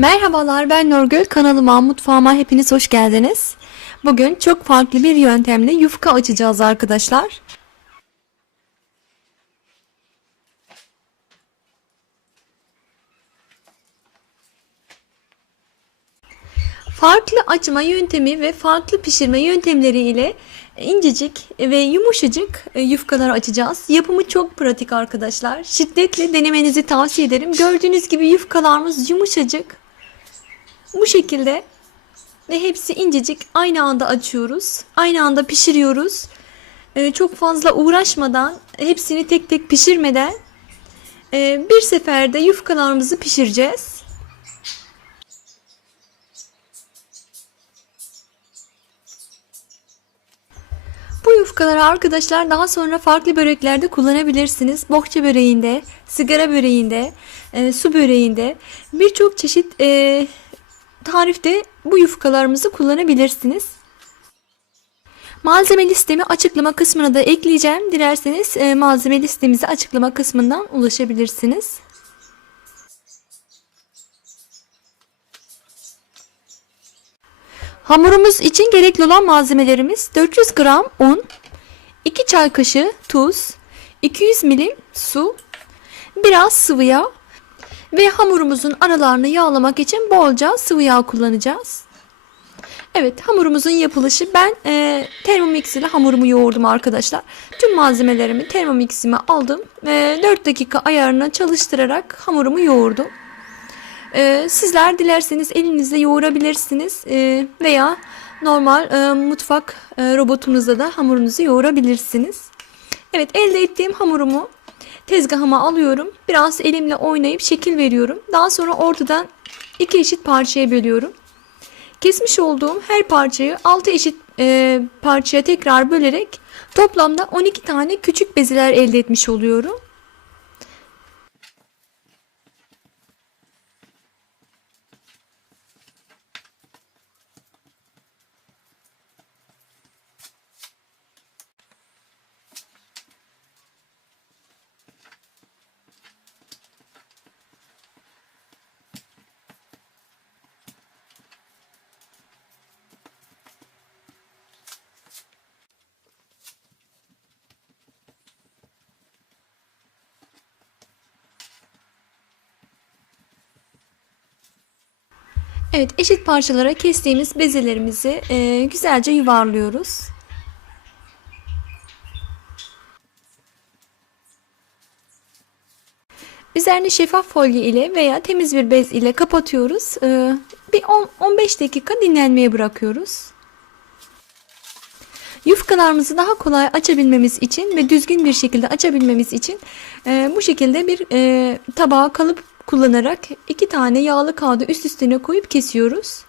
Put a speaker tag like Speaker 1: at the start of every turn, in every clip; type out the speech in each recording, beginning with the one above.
Speaker 1: Merhabalar ben Nurgül kanalıma mutfağıma hepiniz hoş geldiniz. Bugün çok farklı bir yöntemle yufka açacağız arkadaşlar. Farklı açma yöntemi ve farklı pişirme yöntemleri ile incecik ve yumuşacık e, yufkalar açacağız. Yapımı çok pratik arkadaşlar. Şiddetle denemenizi tavsiye ederim. Gördüğünüz gibi yufkalarımız yumuşacık. Bu şekilde ve hepsi incecik aynı anda açıyoruz. Aynı anda pişiriyoruz. Ee, çok fazla uğraşmadan, hepsini tek tek pişirmeden e, bir seferde yufkalarımızı pişireceğiz. Bu yufkaları arkadaşlar daha sonra farklı böreklerde kullanabilirsiniz. Bohça böreğinde, sigara böreğinde, e, su böreğinde birçok çeşit e, tarifte bu yufkalarımızı kullanabilirsiniz. Malzeme listemi açıklama kısmına da ekleyeceğim. Dilerseniz e, malzeme listemize açıklama kısmından ulaşabilirsiniz. Hamurumuz için gerekli olan malzemelerimiz 400 gram un, 2 çay kaşığı tuz, 200 milim su, biraz sıvı yağ ve hamurumuzun aralarını yağlamak için bolca sıvı yağ kullanacağız. Evet hamurumuzun yapılışı ben e, Thermomix ile hamurumu yoğurdum arkadaşlar. Tüm malzemelerimi Thermomix'ime aldım ve 4 dakika ayarına çalıştırarak hamurumu yoğurdum. E, sizler dilerseniz elinizle yoğurabilirsiniz e, veya normal e, mutfak e, robotunuzda da hamurunuzu yoğurabilirsiniz. Evet elde ettiğim hamurumu tezgahıma alıyorum. Biraz elimle oynayıp şekil veriyorum. Daha sonra ortadan iki eşit parçaya bölüyorum. Kesmiş olduğum her parçayı 6 eşit e, parçaya tekrar bölerek toplamda 12 tane küçük bezeler elde etmiş oluyorum. Evet eşit parçalara kestiğimiz bezelerimizi e, güzelce yuvarlıyoruz. Üzerini şeffaf folyo ile veya temiz bir bez ile kapatıyoruz. E, bir 10-15 dakika dinlenmeye bırakıyoruz. Yufkalarımızı daha kolay açabilmemiz için ve düzgün bir şekilde açabilmemiz için e, bu şekilde bir e, tabağa kalıp kullanarak iki tane yağlı kağıdı üst üstüne koyup kesiyoruz.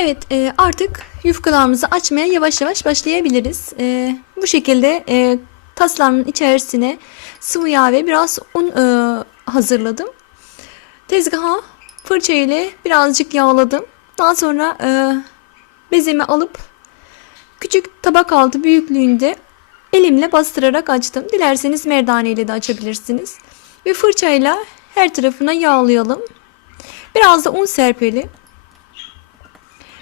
Speaker 1: Evet e, artık yufkalarımızı açmaya yavaş yavaş başlayabiliriz. E, bu şekilde e, taslarının içerisine sıvı yağ ve biraz un e, hazırladım. Tezgaha fırça ile birazcık yağladım. Daha sonra bezemi alıp küçük tabak altı büyüklüğünde elimle bastırarak açtım. Dilerseniz merdane ile de açabilirsiniz. Ve fırçayla her tarafına yağlayalım. Biraz da un serpelim.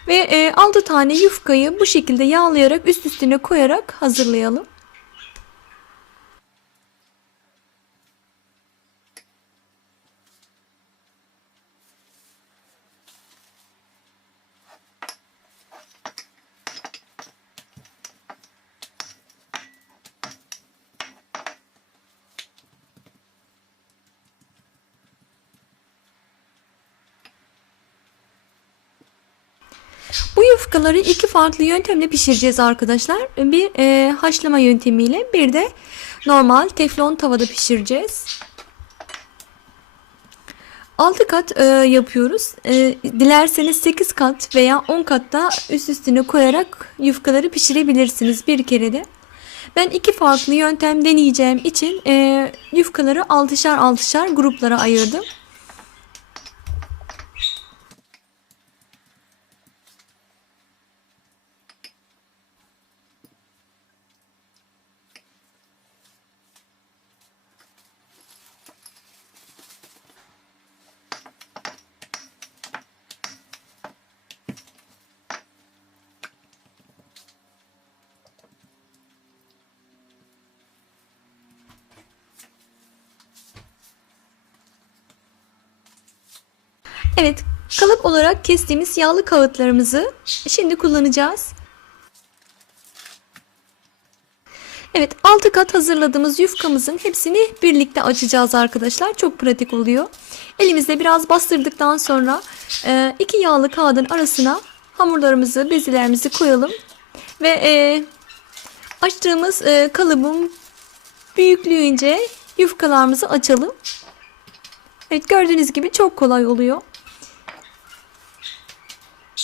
Speaker 1: Ve e, 6 tane yufkayı bu şekilde yağlayarak üst üstüne koyarak hazırlayalım. Bu yufkaları iki farklı yöntemle pişireceğiz arkadaşlar. Bir e, haşlama yöntemiyle bir de normal teflon tavada pişireceğiz. 6 kat e, yapıyoruz. E, dilerseniz 8 kat veya 10 kat da üst üstüne koyarak yufkaları pişirebilirsiniz bir kerede. Ben iki farklı yöntem deneyeceğim için e, yufkaları altışar altışar gruplara ayırdım. Evet, kalıp olarak kestiğimiz yağlı kağıtlarımızı şimdi kullanacağız. Evet, 6 kat hazırladığımız yufkamızın hepsini birlikte açacağız arkadaşlar. Çok pratik oluyor. Elimizde biraz bastırdıktan sonra e, iki yağlı kağıdın arasına hamurlarımızı, bezilerimizi koyalım. Ve e, açtığımız e, kalıbın büyüklüğünce yufkalarımızı açalım. Evet gördüğünüz gibi çok kolay oluyor.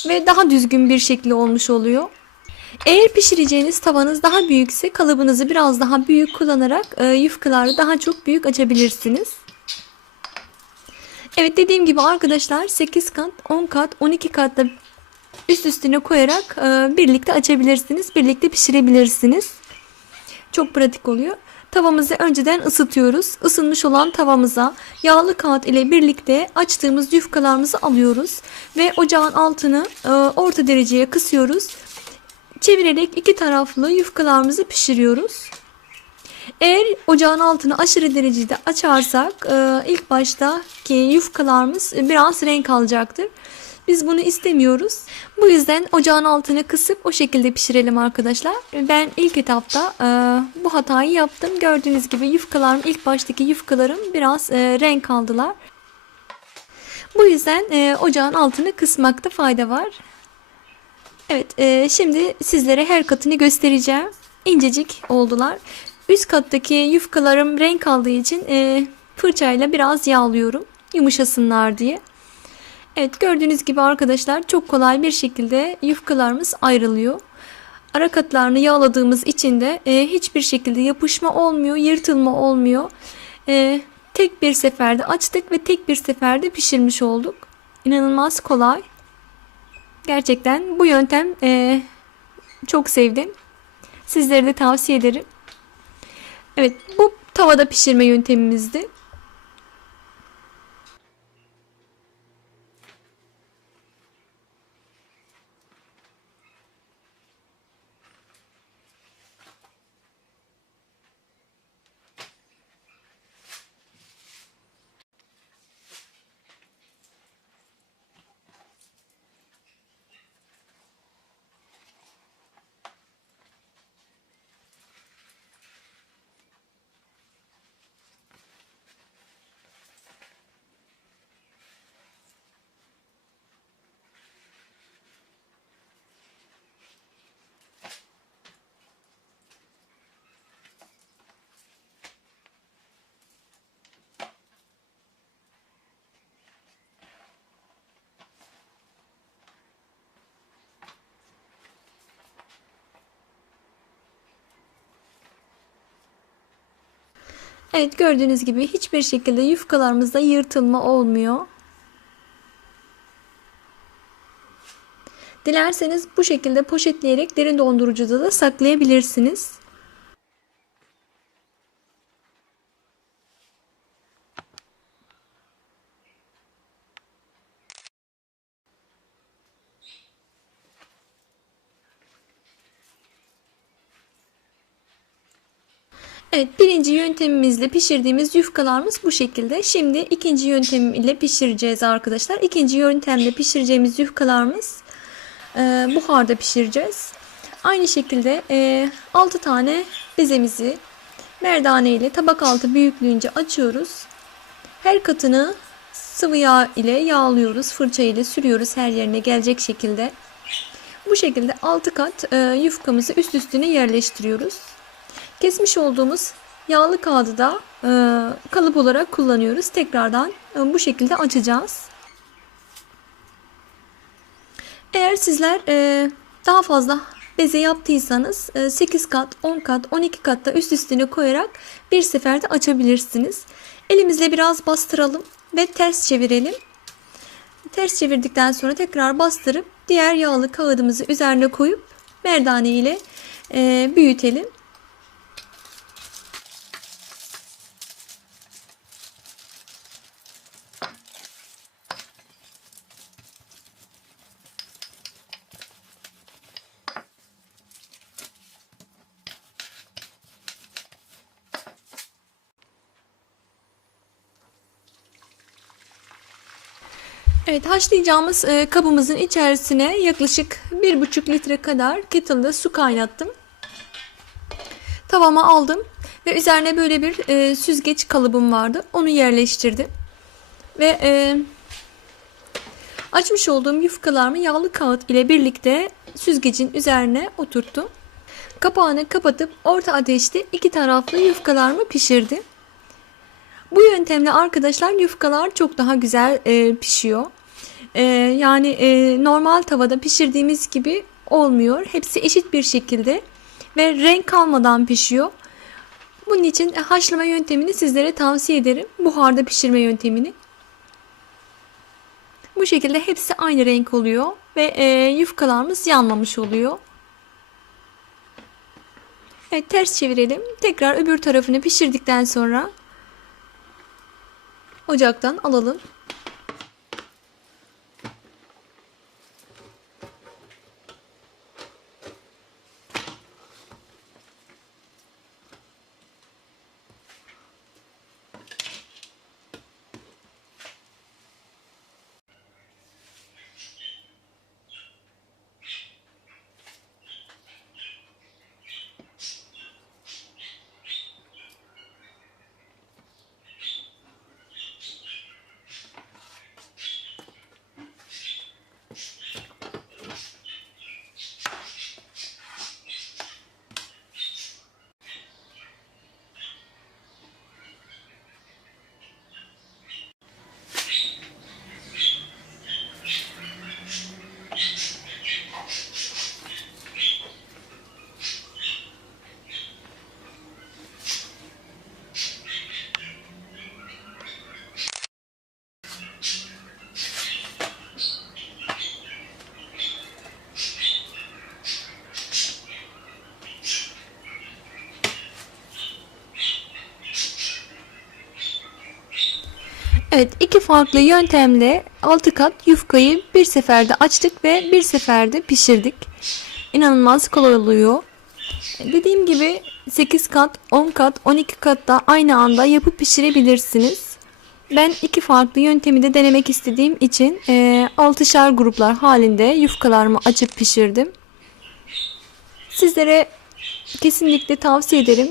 Speaker 1: Ve daha düzgün bir şekli olmuş oluyor. Eğer pişireceğiniz tavanız daha büyükse kalıbınızı biraz daha büyük kullanarak e, yufkaları daha çok büyük açabilirsiniz. Evet dediğim gibi arkadaşlar 8 kat, 10 kat, 12 katta üst üstüne koyarak e, birlikte açabilirsiniz. Birlikte pişirebilirsiniz. Çok pratik oluyor. Tavamızı önceden ısıtıyoruz. Isınmış olan tavamıza yağlı kağıt ile birlikte açtığımız yufkalarımızı alıyoruz. Ve ocağın altını e, orta dereceye kısıyoruz. Çevirerek iki taraflı yufkalarımızı pişiriyoruz. Eğer ocağın altını aşırı derecede açarsak e, ilk baştaki yufkalarımız biraz renk alacaktır. Biz bunu istemiyoruz. Bu yüzden ocağın altını kısıp o şekilde pişirelim arkadaşlar. Ben ilk etapta e, bu hatayı yaptım. Gördüğünüz gibi yufkalarım ilk baştaki yufkalarım biraz e, renk aldılar. Bu yüzden e, ocağın altını kısmakta fayda var. Evet e, şimdi sizlere her katını göstereceğim. İncecik oldular. Üst kattaki yufkalarım renk aldığı için e, fırçayla biraz yağlıyorum. Yumuşasınlar diye. Evet gördüğünüz gibi arkadaşlar çok kolay bir şekilde yufkalarımız ayrılıyor. Ara katlarını yağladığımız için de e, hiçbir şekilde yapışma olmuyor, yırtılma olmuyor. E, tek bir seferde açtık ve tek bir seferde pişirmiş olduk. İnanılmaz kolay. Gerçekten bu yöntem e, çok sevdim. Sizlere de tavsiye ederim. Evet bu tavada pişirme yöntemimizdi. Evet gördüğünüz gibi hiçbir şekilde yufkalarımızda yırtılma olmuyor. Dilerseniz bu şekilde poşetleyerek derin dondurucuda da saklayabilirsiniz. Evet birinci yöntemimizle pişirdiğimiz yufkalarımız bu şekilde. Şimdi ikinci yöntem ile pişireceğiz arkadaşlar. İkinci yöntemle pişireceğimiz yufkalarımız e, buharda pişireceğiz. Aynı şekilde e, 6 tane bezemizi merdane ile tabak altı büyüklüğünce açıyoruz. Her katını sıvı yağ ile yağlıyoruz. Fırça ile sürüyoruz her yerine gelecek şekilde. Bu şekilde 6 kat e, yufkamızı üst üstüne yerleştiriyoruz. Kesmiş olduğumuz yağlı kağıdı da e, kalıp olarak kullanıyoruz. Tekrardan e, bu şekilde açacağız. Eğer sizler e, daha fazla beze yaptıysanız e, 8 kat, 10 kat, 12 kat da üst üstüne koyarak bir seferde açabilirsiniz. Elimizle biraz bastıralım ve ters çevirelim. Ters çevirdikten sonra tekrar bastırıp diğer yağlı kağıdımızı üzerine koyup merdane ile e, büyütelim. Evet haşlayacağımız e, kabımızın içerisine yaklaşık 1,5 litre kadar kettle'da su kaynattım. Tavama aldım ve üzerine böyle bir e, süzgeç kalıbım vardı. Onu yerleştirdim. Ve e, açmış olduğum yufkalarımı yağlı kağıt ile birlikte süzgecin üzerine oturttum. Kapağını kapatıp orta ateşte iki taraflı yufkalarımı pişirdim. Bu yöntemle arkadaşlar yufkalar çok daha güzel e, pişiyor. E, yani e, normal tavada pişirdiğimiz gibi olmuyor. Hepsi eşit bir şekilde ve renk kalmadan pişiyor. Bunun için haşlama yöntemini sizlere tavsiye ederim. Buharda pişirme yöntemini. Bu şekilde hepsi aynı renk oluyor ve e, yufkalarımız yanmamış oluyor. Evet ters çevirelim. Tekrar öbür tarafını pişirdikten sonra ocaktan alalım. Evet iki farklı yöntemle 6 kat yufkayı bir seferde açtık ve bir seferde pişirdik. İnanılmaz kolay oluyor. Dediğim gibi 8 kat, 10 kat, 12 kat da aynı anda yapıp pişirebilirsiniz. Ben iki farklı yöntemi de denemek istediğim için e, 6'şar gruplar halinde yufkalarımı açıp pişirdim. Sizlere kesinlikle tavsiye ederim.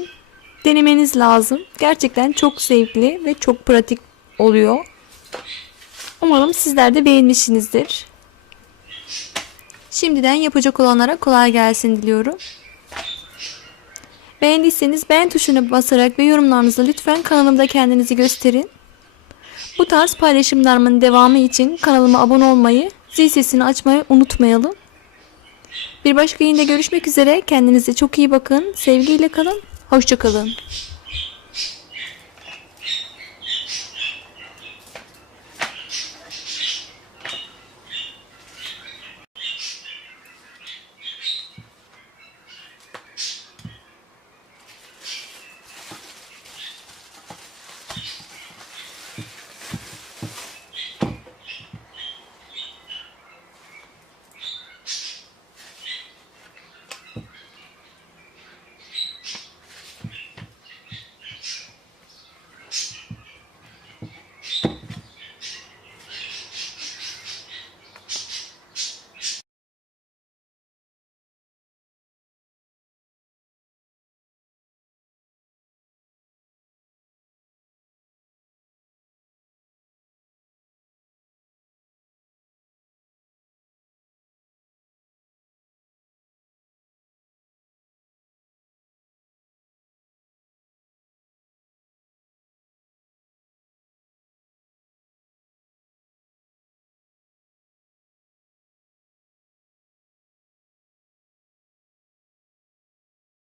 Speaker 1: Denemeniz lazım. Gerçekten çok zevkli ve çok pratik oluyor. Umarım sizler de beğenmişsinizdir. Şimdiden yapacak olanlara kolay gelsin diliyorum. Beğendiyseniz beğen tuşuna basarak ve yorumlarınızla lütfen kanalımda kendinizi gösterin. Bu tarz paylaşımlarımın devamı için kanalıma abone olmayı, zil sesini açmayı unutmayalım. Bir başka yayında görüşmek üzere. Kendinize çok iyi bakın. Sevgiyle kalın. Hoşçakalın.